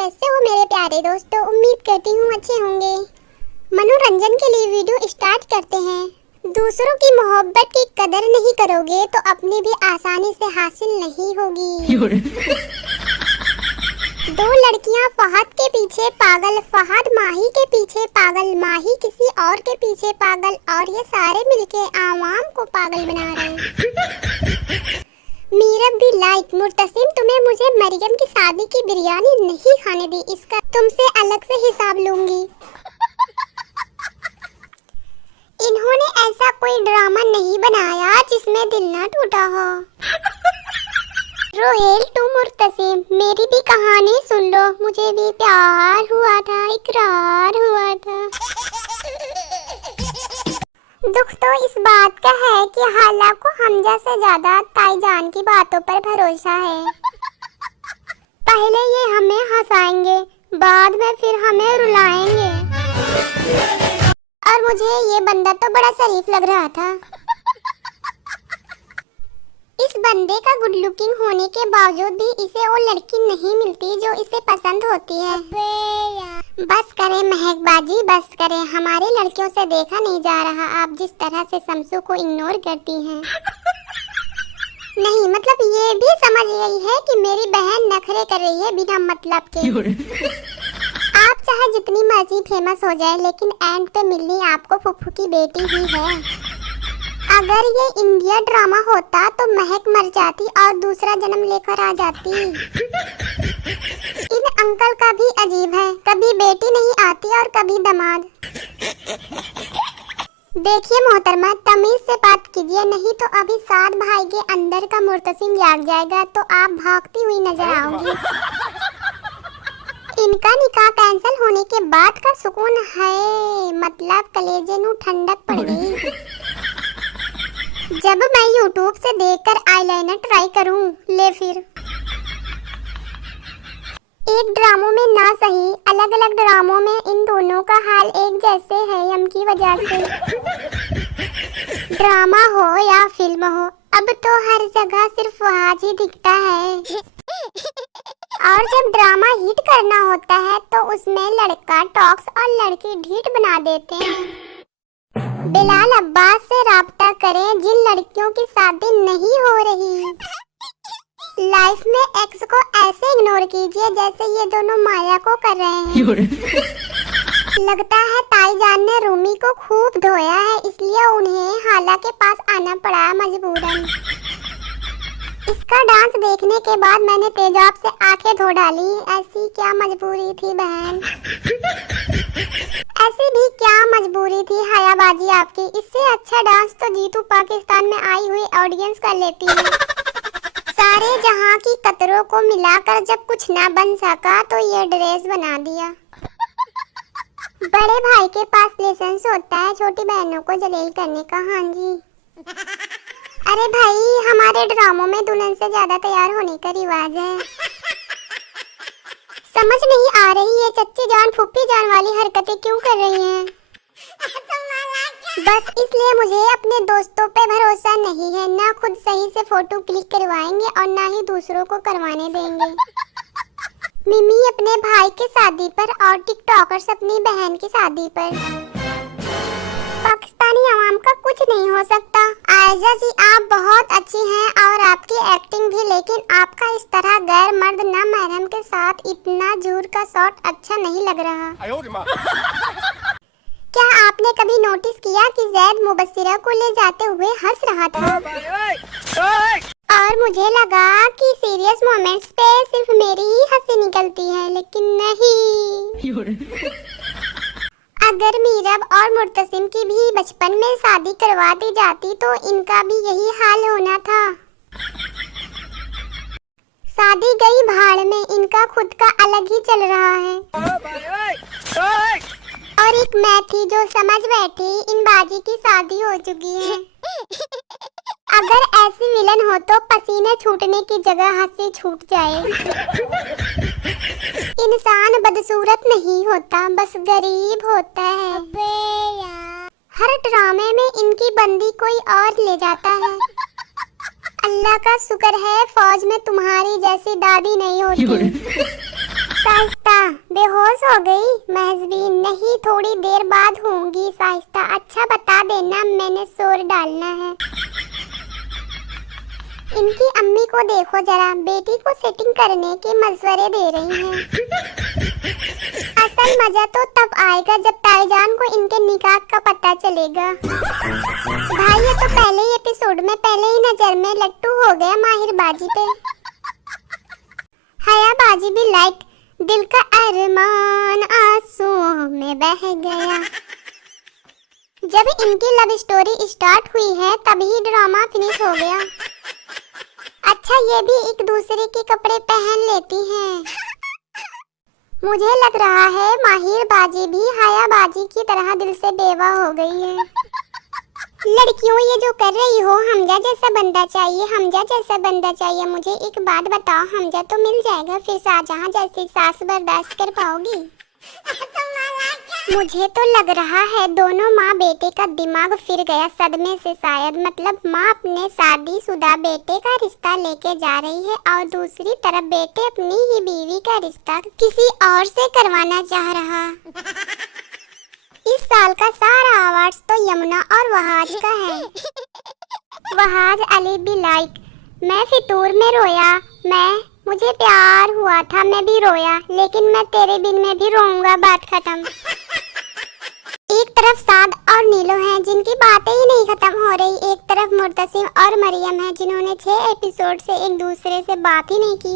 कैसे हो मेरे प्यारे दोस्तों। उम्मीद करती हूँ अच्छे होंगे। मनोरंजन के लिए वीडियो स्टार्ट करते हैं। दूसरों की मोहब्बत की कदर नहीं करोगे तो अपनी भी आसानी से हासिल नहीं होगी। दो लड़कियां फहद के पीछे पागल, फहद माही के पीछे पागल, माही किसी और के पीछे पागल, और ये सारे मिलके आवाम को पागल बना रहे हैं। मीरब भी लाइक, मुर्तसिम तुम्हें मुझे मरियम की शादी की बिरयानी नहीं खाने दी, इसका तुमसे अलग से हिसाब लूंगी। इन्होंने ऐसा कोई ड्रामा नहीं बनाया जिसमें दिल ना टूटा हो। रोहेल टू मुर्तसिम, मेरी भी कहानी सुन लो, मुझे भी प्यार हुआ था, इकरार हुआ था। दुख तो इस बात का है कि हाला को हमजा से ज्यादा ताईजान की बातों पर भरोसा है। पहले ये हमें हंसाएंगे, बाद में फिर हमें रुलाएंगे। और मुझे ये बंदा तो बड़ा शरीफ लग रहा था। इस बंदे का गुड लुकिंग होने के बावजूद भी इसे वो लड़की नहीं मिलती जो इसे पसंद होती है। बस करें महकबाजी, बस करें, हमारी लड़कियों से देखा नहीं जा रहा आप जिस तरह से शम्सू को इग्नोर करती हैं। नहीं मतलब ये भी समझ गई है कि मेरी बहन नखरे कर रही है बिना मतलब के। आप चाहे जितनी मर्जी फेमस हो जाए लेकिन एंड पे मिलनी आपको फुफ्फू की बेटी ही है। अगर ये इंडिया ड्रामा होता तो महक मर जाती और दूसरा जन्म लेकर आ जाती। इन अंकल का भी अजीब है, कभी बेटी नहीं आती और कभी दामाद। देखिए मोहतरमा, तमीज से बात कीजिए, नहीं तो अभी सात भाई के अंदर का मुर्तसिम जाग जाएगा तो आप भागती हुई नजर आओगी। इनका निकाह कैंसिल होने के बाद का सुकून है, मतलब कलेजे नू ठंडक पड़ गई। जब मैं YouTube से देखकर आईलाइनर ट्राई करूं, ले फिर एक ड्रामों में ना सही अलग अलग ड्रामों में इन दोनों का हाल एक जैसे है यम की वजह से। ड्रामा हो या फिल्म हो, अब तो हर जगह सिर्फ फहाद ही दिखता है। और जब ड्रामा हिट करना होता है तो उसमें लड़का टॉक्स और लड़की ढीठ बना देते हैं। बिलाल अब्बास से राब्ता करें जिन लड़कियों की शादी नहीं हो रही। लाइफ में एक्स को ऐसे इग्नोर कीजिए जैसे ये दोनों माया को कर रहे हैं। लगता है ताईजान ने रूमी को खूब धोया है, इसलिए उन्हें हाला के पास आना पड़ा मजबूरन। इसका डांस देखने के बाद मैंने तेजाब से आंखें धो डाली। ऐसी क्या मजबूरी थी बहन, ऐसी भी क्या मजबूरी थी हयाबाजी आपकी। इससे अच्छा डांस तो जीतू पाकिस्तान में आई हुई ऑडियंस कर लेती है। सारे जहां की कतरों को मिलाकर जब कुछ ना बन सका तो ये ड्रेस बना दिया। बड़े भाई के पास लाइसेंस होता है छोटी बहनों को जलील करने का। हाँ जी। अरे भाई, हमारे ड्रामों में दुल्हन से ज्यादा तैयार होने का रिवाज है। समझ नहीं आ रही ये चच्ची जान फुप्पी जान वाली हरकतें क्यों कर रही हैं। बस इसलिए मुझे अपने दोस्तों पे भरोसा नहीं है, ना खुद सही से फोटो क्लिक करवाएंगे और ना ही दूसरों को करवाने देंगे। मिमी अपने भाई के शादी पर और टिकटॉकर्स अपनी बहन की शादी पर। पाकिस्तानी आवाम का कुछ नहीं हो सकता। आयजा जी आप बहुत अच्छी हैं और आपकी एक्टिंग भी, लेकिन आपका इस तरह गैर मर्द ना महरम के साथ इतना झूठ का शॉट अच्छा नहीं लग रहा। क्या आपने कभी नोटिस किया कि जैद मुबस्सिरा को ले जाते हुए हंस रहा था और मुझे लगा कि सीरियस मोमेंट्स पे सिर्फ मेरी ही हंसी निकलती है, लेकिन नहीं। अगर मीरब और मुर्तसिम की भी बचपन में शादी करवा दी जाती तो इनका भी यही हाल होना था। शादी गई भाड़ में, इनका खुद का अलग ही चल रहा है। और एक मैं थी जो समझ बैठी इन बाजी की शादी हो चुकी है। अगर ऐसी विलन हो तो पसीने छूटने की जगह हंसी छूट जाए। इंसान बदसूरत नहीं होता, बस गरीब होता है। हर ड्रामे में इनकी बंदी कोई और ले जाता है। अल्लाह का शुक्र है फौज में तुम्हारी जैसी दादी नहीं होती। साइस्ता बेहोश हो गई? महज भी नहीं, थोड़ी देर बाद होंगी साहिस्ता। अच्छा बता देना, मैंने शोर डालना है। इनकी अम्मी को देखो जरा, बेटी को सेटिंग करने के मशवरे दे रही हैं। असल मजा तो तब आएगा जब ताईजान को इनके निकाह का पता चलेगा। भाई ये तो पहले ही एपिसोड में पहले ही नजर में लट्टू हो गया माहिर बाजी पे। हया बाजी भी लाइक दिल का अरमान आंसुओं में बह गया। जब इनकी लव स्टोरी स्टार्ट हुई है तभी ड्रामा फिनिश हो गया। अच्छा ये भी एक दूसरे के कपड़े पहन लेती हैं। मुझे लग रहा है माहिर बाजी भी हया बाजी की तरह दिल से बेवा हो गई है। लड़कियों ये जो कर रही हो, हमजा जैसा बंदा चाहिए, हमजा जैसा बंदा चाहिए। मुझे एक बात बताओ, हमजा तो मिल जाएगा, फिर शाहजहां जैसी सास बर्दाश्त कर पाओगी? मुझे तो लग रहा है दोनों माँ बेटे का दिमाग फिर गया सदमे से शायद। मतलब माँ अपने शादीशुदा बेटे का रिश्ता लेके जा रही है और दूसरी तरफ बेटे अपनी ही बीवी का रिश्ता किसी और से करवाना चाह रहा। इस साल का सारा अवार्ड तो यमुना और वहाज का है। वहाज अली भी लाइक मैं फितूर में रोया, मुझे प्यार हुआ था, मैं भी रोया, लेकिन मैं तेरे बिन में भी रोऊंगा, बात खत्म। एक तरफ साद और नीलो हैं जिनकी बातें ही नहीं खत्म हो रही। एक तरफ मुर्तसिम और मरियम है जिन्होंने 6 एपिसोड से एक दूसरे से बात ही नहीं की।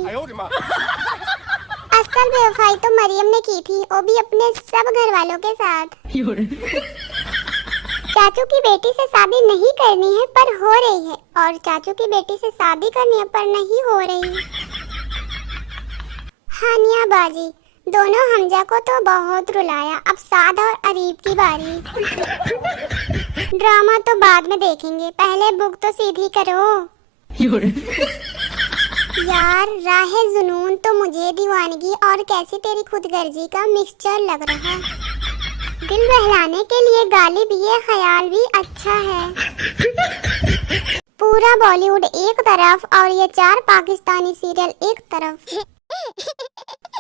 असल बेवफाई तो मरियम ने की थी, वो भी अपने सब घर वालों के साथ। चाचू की बेटी से शादी नहीं करनी है पर हो रही है, और चाचू की बेटी से शादी करनी है पर नहीं हो रही। हानिया बाजी दोनों हमजा को तो बहुत रुलाया। अब साद और अरीब की बारी। ड्रामा तो बाद में देखेंगे, पहले बुक तो सीधी करो। यार राहे जुनून तो मुझे दीवानगी और कैसी तेरी खुदगर्जी का मिक्सचर लग रहा। दिल बहलाने के लिए गालिब ये ख्याल भी अच्छा है। पूरा बॉलीवुड एक तरफ और ये 4 पाकिस्तानी सीरियल एक तरफ।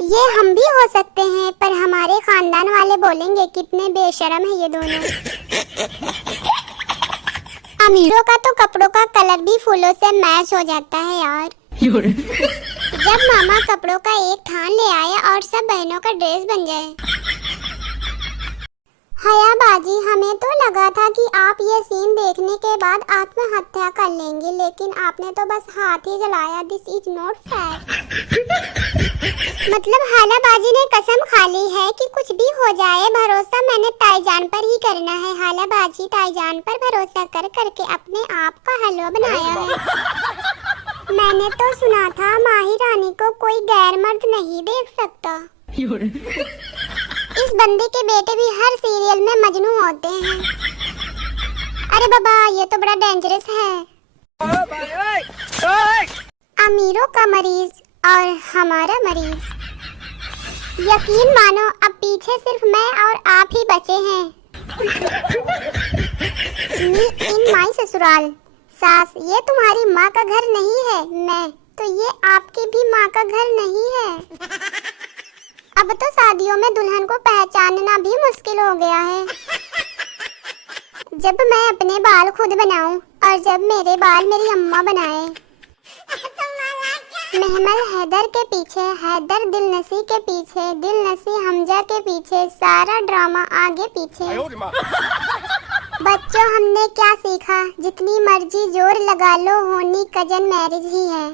ये हम भी हो सकते हैं पर हमारे खानदान वाले बोलेंगे कितने बेशर्म है ये दोनों। अमीरों का तो कपड़ों का कलर भी फूलों से मैच हो जाता है यार। जब मामा कपड़ों का एक थान ले आए और सब बहनों का ड्रेस बन जाए। हया बाजी हमें तो लगा था कि आप ये सीन देखने के बाद आत्महत्या कर लेंगे, लेकिन आपने तो बस हाथ ही जलाया। This is not fair. मतलब हाला बाजी ने कसम खा ली है कि कुछ भी हो जाए भरोसा मैंने ताईजान पर ही करना है। हाला बाजी ताईजान पर भरोसा कर करके अपने आप का हलवा बनाया है। मैंने तो सुना था माही रानी को कोई गैर मर्द नहीं देख सकता। इस बंदे के बेटे भी हर सीरियल में मजनू होते हैं। अरे बाबा ये तो बड़ा डेंजरस है। अमीरों का मरीज और हमारा मरीज। यकीन मानो अब पीछे सिर्फ मैं और आप ही बचे हैं। इन माई ससुराल सास ये तुम्हारी माँ का घर नहीं है, मैं तो ये आपकी भी माँ का घर नहीं है। अब तो शादियों में दुल्हन को पहचानना भी मुश्किल हो गया है। जब मैं अपने बाल खुद बनाऊं और जब मेरे बाल मेरी अम्मा बनाए। महमल हैदर के पीछे, हैदर दिलनसी के पीछे, दिलनसी हमजा के पीछे, सारा ड्रामा आगे पीछे। बच्चों हमने क्या सीखा, जितनी मर्जी जोर लगा लो होनी कजन मैरिज ही है।